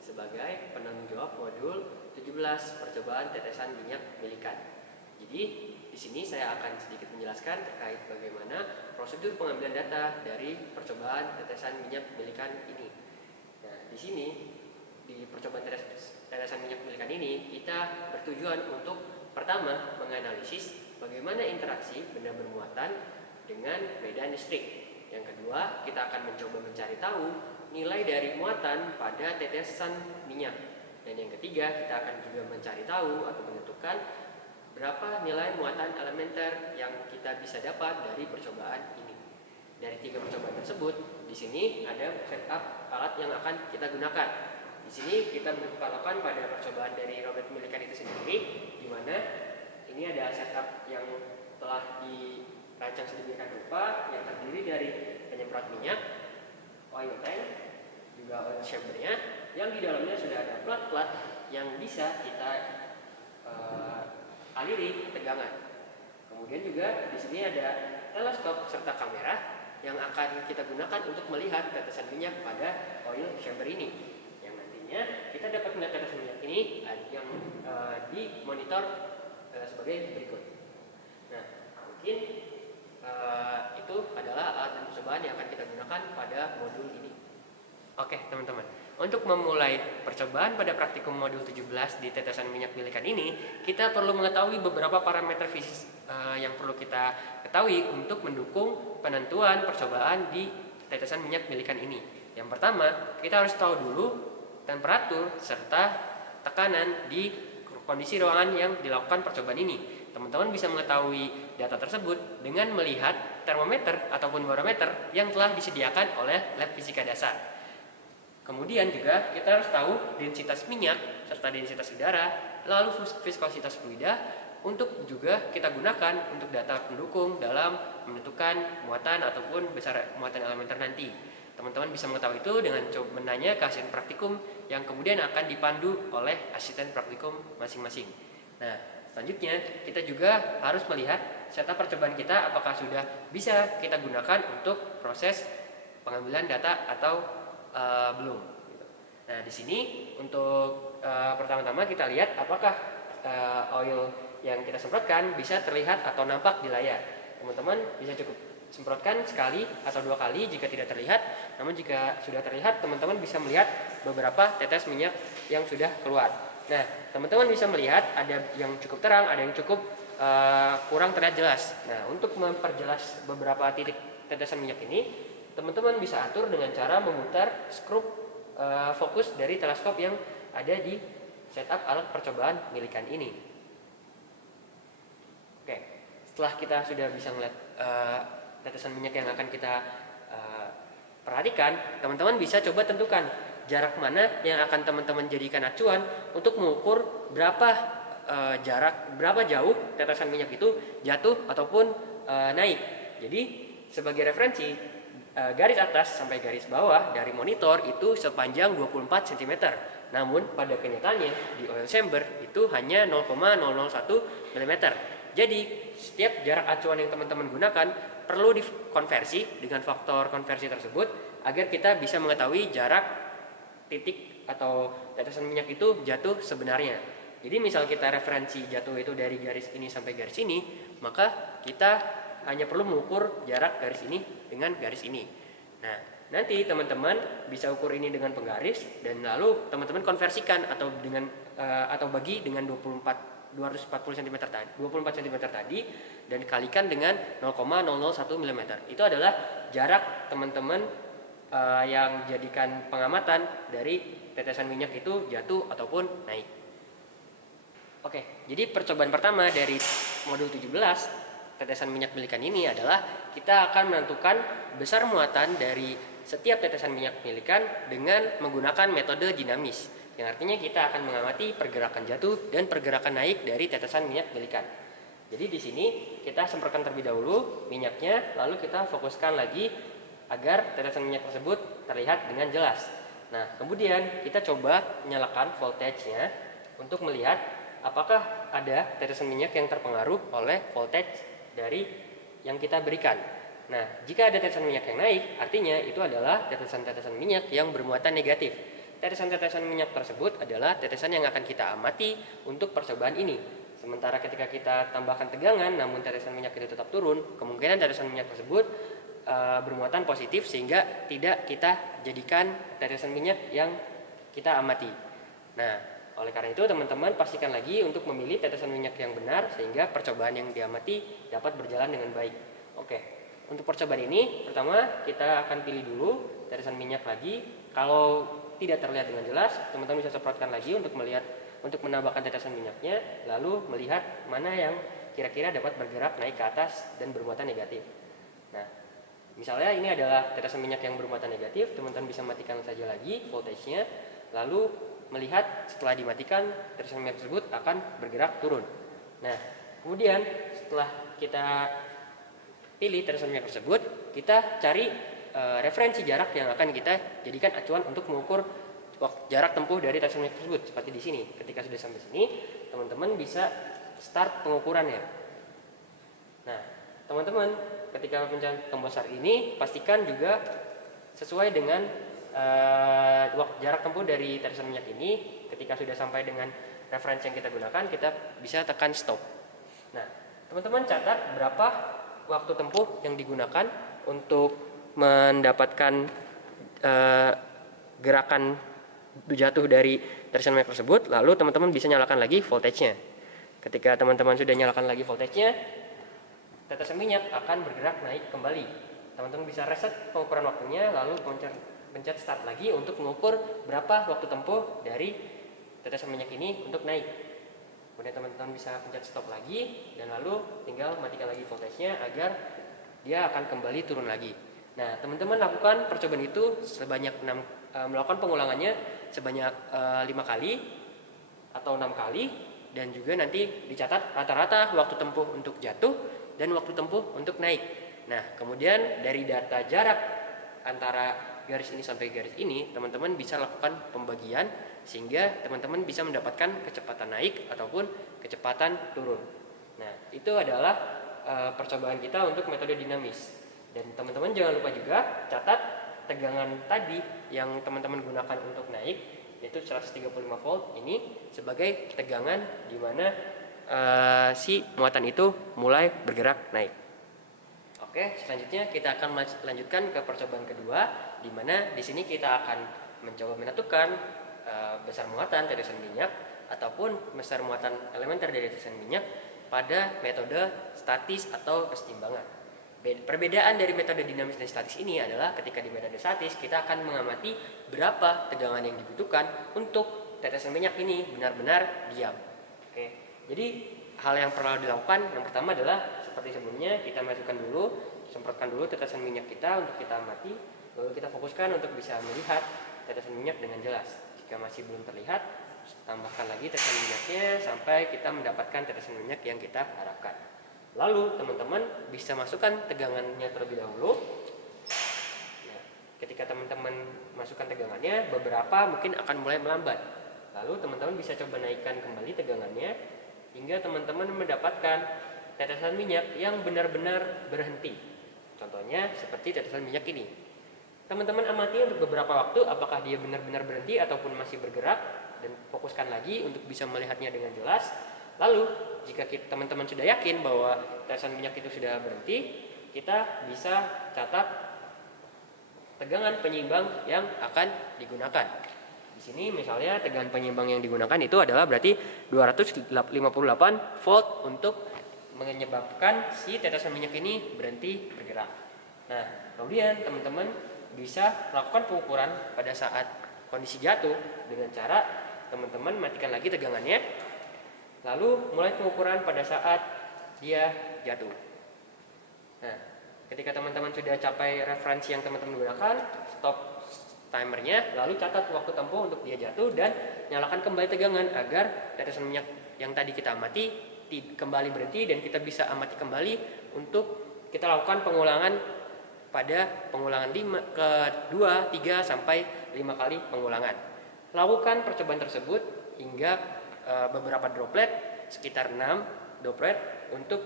sebagai penanggung jawab modul 17 percobaan tetesan minyak milikan. Jadi di sini saya akan sedikit menjelaskan terkait bagaimana prosedur pengambilan data dari percobaan tetesan minyak milikan ini. Nah, di sini di percobaan tetesan minyak milikan ini kita bertujuan untuk pertama menganalisis bagaimana interaksi benda bermuatan dengan medan listrik. Yang kedua, kita akan mencoba mencari tahu nilai dari muatan pada tetesan minyak. Dan yang ketiga, kita akan juga mencari tahu atau menentukan berapa nilai muatan elementer yang kita bisa dapat dari percobaan ini. Dari 3 percobaan tersebut, di sini ada setup alat yang akan kita gunakan. Di sini kita berpatokan pada percobaan dari Robert Millikan itu sendiri, di mana ini ada setup yang telah dirancang sedemikian rupa yang terdiri dari penyemprot minyak, oil tank, juga oil chambernya, yang di dalamnya sudah ada plat-plat yang bisa kita aliri tegangan. Kemudian juga di sini ada teleskop serta kamera yang akan kita gunakan untuk melihat tetesan minyak pada oil chamber ini. Yang nantinya kita dapat melihat tetesan minyak ini yang dimonitor sebagai berikut. Nah, mungkin itu adalah alat dan percobaan yang akan kita gunakan pada modul ini. Oke teman-teman, untuk memulai percobaan pada praktikum modul 17 di tetesan minyak milikan ini, kita perlu mengetahui beberapa parameter fisik yang perlu kita ketahui untuk mendukung penentuan percobaan di tetesan minyak milikan ini. Yang pertama, kita harus tahu dulu temperatur serta tekanan di kondisi ruangan yang dilakukan percobaan ini. Teman-teman bisa mengetahui data tersebut dengan melihat termometer ataupun barometer yang telah disediakan oleh lab fisika dasar. Kemudian juga kita harus tahu densitas minyak serta densitas udara, lalu viskositas fluida untuk juga kita gunakan untuk data pendukung dalam menentukan muatan ataupun besar muatan elementer nanti. Teman-teman bisa mengetahui itu dengan coba menanya ke asisten praktikum yang kemudian akan dipandu oleh asisten praktikum masing-masing. Nah, selanjutnya kita juga harus melihat setup percobaan kita apakah sudah bisa kita gunakan untuk proses pengambilan data atau belum. Nah, di sini untuk pertama-tama kita lihat apakah oil yang kita semprotkan bisa terlihat atau nampak di layar. Teman-teman bisa cukup semprotkan sekali atau 2 kali jika tidak terlihat. Namun jika sudah terlihat, teman-teman bisa melihat beberapa tetes minyak yang sudah keluar. Nah, teman-teman bisa melihat ada yang cukup terang, ada yang cukup kurang terlihat jelas. Nah, untuk memperjelas beberapa titik tetesan minyak ini, teman-teman bisa atur dengan cara memutar skrup fokus dari teleskop yang ada di setup alat percobaan milikan ini. Oke, setelah kita sudah bisa melihat tetesan minyak yang akan kita perhatikan, teman-teman bisa coba tentukan jarak mana yang akan teman-teman jadikan acuan untuk mengukur berapa jauh tetesan minyak itu jatuh ataupun naik. Jadi sebagai referensi, garis atas sampai garis bawah dari monitor itu sepanjang 24 cm. Namun pada kenyataannya di oil chamber itu hanya 0,001 mm. Jadi setiap jarak acuan yang teman-teman gunakan perlu dikonversi dengan faktor konversi tersebut agar kita bisa mengetahui jarak titik atau tetesan minyak itu jatuh sebenarnya. Jadi misal kita referensi jatuh itu dari garis ini sampai garis ini, maka kita hanya perlu mengukur jarak garis ini dengan garis ini. Nah, nanti teman-teman bisa ukur ini dengan penggaris dan lalu teman-teman konversikan atau bagi dengan 240 cm tadi, 24 cm tadi dan kalikan dengan 0,001 mm. Itu adalah jarak teman-teman yang jadikan pengamatan dari tetesan minyak itu jatuh ataupun naik. Oke, jadi percobaan pertama dari modul 17 tetesan minyak milikan ini adalah kita akan menentukan besar muatan dari setiap tetesan minyak milikan dengan menggunakan metode dinamis, yang artinya kita akan mengamati pergerakan jatuh dan pergerakan naik dari tetesan minyak milikan. Jadi di sini kita semprotkan terlebih dahulu minyaknya, lalu kita fokuskan lagi agar tetesan minyak tersebut terlihat dengan jelas. Nah, kemudian kita coba nyalakan voltage-nya untuk melihat apakah ada tetesan minyak yang terpengaruh oleh voltage dari yang kita berikan. Nah, jika ada tetesan minyak yang naik, artinya itu adalah tetesan-tetesan minyak yang bermuatan negatif. tetesan-tetesan minyak tersebut adalah tetesan yang akan kita amati untuk percobaan ini. Sementara ketika kita tambahkan tegangan namun tetesan minyak itu tetap turun, kemungkinan tetesan minyak tersebut bermuatan positif sehingga tidak kita jadikan tetesan minyak yang kita amati. Nah, oleh karena itu teman-teman pastikan lagi untuk memilih tetesan minyak yang benar sehingga percobaan yang diamati dapat berjalan dengan baik. Oke, untuk percobaan ini pertama kita akan pilih dulu tetesan minyak lagi. Kalau tidak terlihat dengan jelas, teman-teman bisa semprotkan lagi untuk menambahkan tetesan minyaknya, lalu melihat mana yang kira-kira dapat bergerak naik ke atas dan bermuatan negatif. Nah, misalnya ini adalah tetesan minyak yang bermuatan negatif, teman-teman bisa matikan saja lagi voltage-nya, lalu melihat setelah dimatikan tetesan minyak tersebut akan bergerak turun. Nah, kemudian setelah kita pilih tetesan minyak tersebut, kita cari referensi jarak yang akan kita jadikan acuan untuk mengukur jarak tempuh dari tetesan minyak tersebut. Seperti di sini, ketika sudah sampai sini, teman-teman bisa start pengukurannya. Nah, teman-teman ketika memencet tombol start ini pastikan juga sesuai dengan jarak tempuh dari tetesan minyak ini. Ketika sudah sampai dengan referensi yang kita gunakan, kita bisa tekan stop. Nah, teman-teman catat berapa waktu tempuh yang digunakan untuk mendapatkan gerakan jatuh dari tetesan minyak tersebut. Lalu teman-teman bisa nyalakan lagi voltage-nya. Ketika teman-teman sudah nyalakan lagi voltage-nya, tetesan minyak akan bergerak naik kembali. Teman-teman bisa reset pengukuran waktunya, lalu pencet start lagi untuk mengukur berapa waktu tempuh dari tetesan minyak ini untuk naik. Kemudian teman-teman bisa pencet stop lagi, dan lalu tinggal matikan lagi voltage-nya agar dia akan kembali turun lagi. Nah, teman-teman lakukan percobaan itu melakukan pengulangannya sebanyak 5 kali atau 6 kali, dan juga nanti dicatat rata-rata waktu tempuh untuk jatuh dan waktu tempuh untuk naik. Nah, kemudian dari data jarak antara garis ini sampai garis ini, teman-teman bisa lakukan pembagian sehingga teman-teman bisa mendapatkan kecepatan naik ataupun kecepatan turun. Nah, itu adalah percobaan kita untuk metode dinamis. Dan teman-teman jangan lupa juga catat tegangan tadi yang teman-teman gunakan untuk naik, yaitu 135 volt ini sebagai tegangan di mana si muatan itu mulai bergerak naik. Oke, selanjutnya kita akan lanjutkan ke percobaan kedua, di mana di sini kita akan mencoba menentukan besar muatan tetesan minyak ataupun besar muatan elementer dari tetesan minyak pada metode statis atau kesetimbangan. Perbedaan dari metode dinamis dan statis ini adalah ketika di metode statis kita akan mengamati berapa tegangan yang dibutuhkan untuk tetesan minyak ini benar-benar diam. Oke, jadi hal yang perlu dilakukan yang pertama adalah seperti sebelumnya, kita semprotkan dulu tetesan minyak kita untuk kita amati, lalu kita fokuskan untuk bisa melihat tetesan minyak dengan jelas. Jika masih belum terlihat, tambahkan lagi tetesan minyaknya sampai kita mendapatkan tetesan minyak yang kita harapkan. Lalu teman-teman bisa masukkan tegangannya terlebih dahulu. Nah, ketika teman-teman masukkan tegangannya, beberapa mungkin akan mulai melambat. Lalu teman-teman bisa coba naikkan kembali tegangannya hingga teman-teman mendapatkan tetesan minyak yang benar-benar berhenti. Contohnya seperti tetesan minyak ini. Teman-teman amati untuk beberapa waktu apakah dia benar-benar berhenti ataupun masih bergerak, dan fokuskan lagi untuk bisa melihatnya dengan jelas. Lalu jika teman-teman sudah yakin bahwa tetesan minyak itu sudah berhenti, kita bisa catat tegangan penyeimbang yang akan digunakan. Di sini misalnya tegangan penyeimbang yang digunakan itu adalah berarti 258 volt untuk menyebabkan si tetesan minyak ini berhenti bergerak. Nah, kemudian teman-teman bisa melakukan pengukuran pada saat kondisi jatuh dengan cara teman-teman matikan lagi tegangannya, lalu mulai pengukuran pada saat dia jatuh. Nah, ketika teman-teman sudah capai referensi yang teman-teman gunakan, stop timernya, lalu catat waktu tempuh untuk dia jatuh dan nyalakan kembali tegangan agar tetesan minyak yang tadi kita amati kembali berhenti dan kita bisa amati kembali untuk kita lakukan pengulangan pada pengulangan 2, 3 sampai 5 kali pengulangan. Lakukan percobaan tersebut hingga beberapa droplet, sekitar 6 droplet untuk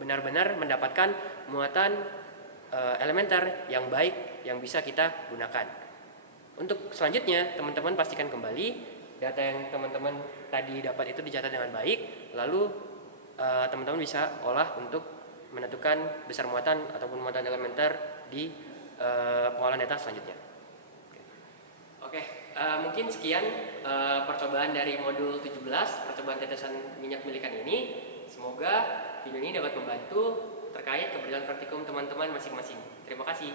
benar-benar mendapatkan muatan elementer yang baik yang bisa kita gunakan. Untuk selanjutnya, teman-teman pastikan kembali data yang teman-teman tadi dapat itu dicatat dengan baik, lalu teman-teman bisa olah untuk menentukan besar muatan ataupun muatan elementer di pengolahan data selanjutnya. Oke, mungkin sekian percobaan dari modul 17, percobaan tetesan minyak milikan ini. Semoga video ini dapat membantu terkait keberjalanan praktikum teman-teman masing-masing. Terima kasih.